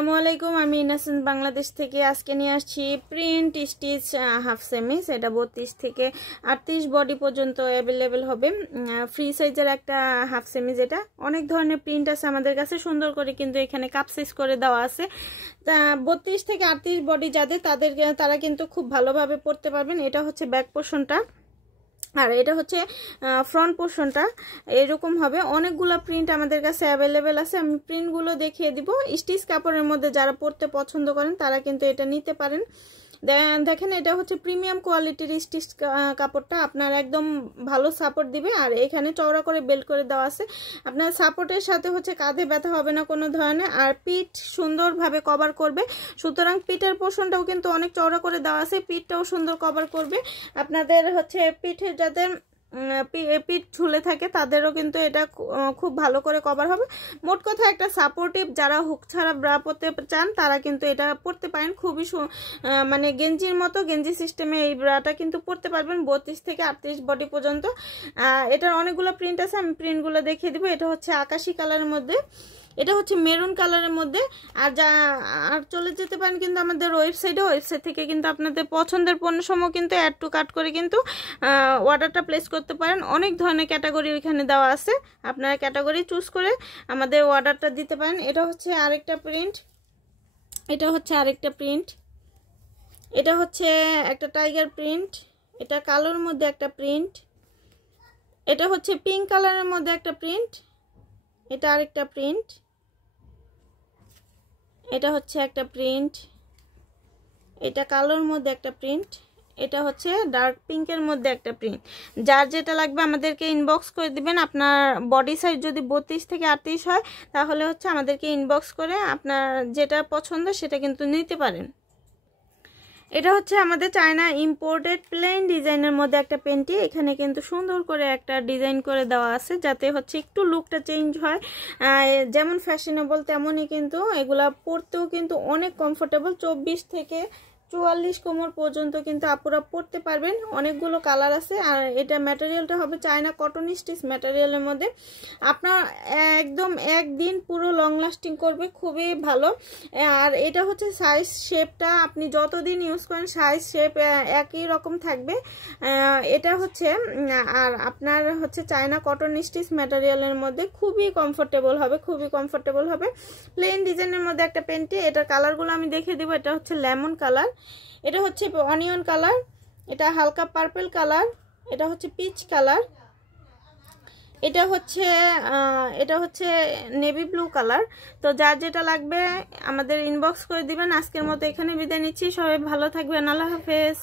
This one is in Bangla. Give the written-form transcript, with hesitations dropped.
আসসালামাইকুম, আমি ইনাসেন্স বাংলাদেশ থেকে আজকে নিয়ে আসছি প্রিন্ট স্টিচ হাফ সেমিস। এটা 32 থেকে 38 বডি পর্যন্ত অ্যাভেলেবেল হবে। ফ্রি সাইজের একটা হাফ সেমিস। এটা অনেক ধরনের প্রিন্ট আছে আমাদের কাছে, সুন্দর করে কিন্তু এখানে কাপ সাইজ করে দেওয়া আছে। 32 থেকে 38 বডি যাদের তারা কিন্তু খুব ভালোভাবে পরতে পারবেন। এটা হচ্ছে ব্যাক পোর্শনটা, আর এটা হচ্ছে ফ্রন্ট পোর্শনটা। এরকম হবে। অনেকগুলো প্রিন্ট আমাদের কাছে অ্যাভেলেবেল আছে, আমি প্রিন্টগুলো দেখিয়ে দিব। স্টিচ কাপড়ের মধ্যে যারা পরতে পছন্দ করেন তারা কিন্তু এটা নিতে পারেন। দেখেন, এটা হচ্ছে প্রিমিয়াম কোয়ালিটির স্টিচ কাপড়টা, আপনার একদম ভালো সাপোর্ট দিবে। আর এখানে চওড়া করে বেল্ট করে দেওয়া আছে। আপনার সাপোর্টের সাথে হচ্ছে কাঁধে ব্যথা হবে না কোনো ধরনের, আর পিঠ সুন্দরভাবে কভার করবে। সুতরাং পিঠের পোর্শনটাও কিন্তু অনেক চওড়া করে দেওয়া আছে, পিঠটাও সুন্দর কভার করবে। আপনাদের হচ্ছে পিঠে যাদের পিঠ ঝুলে থাকে তাদেরও কিন্তু এটা খুব ভালো করে কভার হবে। মোট কথা একটা সাপোর্টিভ, যারা হুক ছাড়া ব্রা পরতে চান তারা কিন্তু এটা পরতে পারেন। খুবই মানে গেঞ্জির মতো, গেঞ্জি সিস্টেমে এই ব্রাটা কিন্তু পরতে পারবেন 32 থেকে 38 বডি পর্যন্ত। এটার অনেকগুলো প্রিন্ট আছে, আমি প্রিন্টগুলো দেখিয়ে দিব। এটা হচ্ছে আকাশি কালারের মধ্যে, এটা হচ্ছে মেরুন কালারের মধ্যে। আর চলে যেতে পারেন কিন্তু আমাদের ওয়েবসাইট থেকে কিন্তু আপনাদের পছন্দের পণ্যসমূহ কিন্তু অ্যাড টু কার্ট করে কিন্তু অর্ডারটা প্লেস করতে পারেন। অনেক ধরনের ক্যাটাগরি ওইখানে দেওয়া আছে, আপনারা ক্যাটাগরি চুজ করে আমাদের অর্ডারটা দিতে পারেন। এটা হচ্ছে আরেকটা প্রিন্ট, এটা হচ্ছে আরেকটা প্রিন্ট, এটা হচ্ছে একটা টাইগার প্রিন্ট, এটা কালোর মধ্যে একটা প্রিন্ট, এটা হচ্ছে পিঙ্ক কালারের মধ্যে একটা প্রিন্ট, এটা আরেকটা প্রিন্ট, এটা হচ্ছে একটা প্রিন্ট, এটা কালোর মধ্যে একটা প্রিন্ট, এটা হচ্ছে ডার্ক পিঙ্কের মধ্যে একটা প্রিন্ট। যার যেটা লাগবে আমাদেরকে ইনবক্স করে দিবেন। আপনার বডি সাইজ যদি 32 থেকে 38 হয় তাহলে হচ্ছে আমাদেরকে ইনবক্স করে আপনার যেটা পছন্দ সেটা কিন্তু নিতে পারেন। এটা হচ্ছে আমাদের চায়না ইম্পোর্টেড প্লেন ডিজাইনের মধ্যে একটা পেন্টি। এখানে কিন্তু সুন্দর করে একটা ডিজাইন করে দেওয়া আছে যাতে হচ্ছে একটু লুকটা চেঞ্জ হয়। যেমন ফ্যাশনেবল তেমনই কিন্তু এগুলা পরতেও কিন্তু অনেক কমফোর্টেবল। 24 থেকে 44 কোমর পর্যন্ত কিন্তু আপুরা পরতে পারবেন। অনেকগুলো কালার আছে, আর এটা ম্যাটেরিয়ালটা হবে চায়না কটন স্টিচ ম্যাটেরিয়ালের মধ্যে। আপনার একদম একদিন পুরো লং লাস্টিং করবে, খুবই ভালো। আর এটা হচ্ছে সাইজ শেপটা আপনি যতদিন ইউজ করেন সাইজ শেপ একই রকম থাকবে। এটা হচ্ছে আর আপনার হচ্ছে চায়না কটন স্টিচ ম্যাটেরিয়ালের মধ্যে খুবই কমফোর্টেবল হবে, খুবই কমফোর্টেবল হবে। প্লেন ডিজাইনের মধ্যে একটা পেন্টি। এটার কালারগুলো আমি দেখিয়ে দেবো। এটা হচ্ছে লেমন কালার, এটা হচ্ছে অনিয়ন কালার, এটা হালকা পার্পল কালার, এটা হচ্ছে পিচ কালার, এটা হচ্ছে নেভি ব্লু কালার। তো যার যেটা লাগবে আমাদের ইনবক্স করে দিবেন। আজকের মতো এখানে বিদায় নিচ্ছি। সবাই ভালো থাকবেন। আল্লাহ হাফেজ।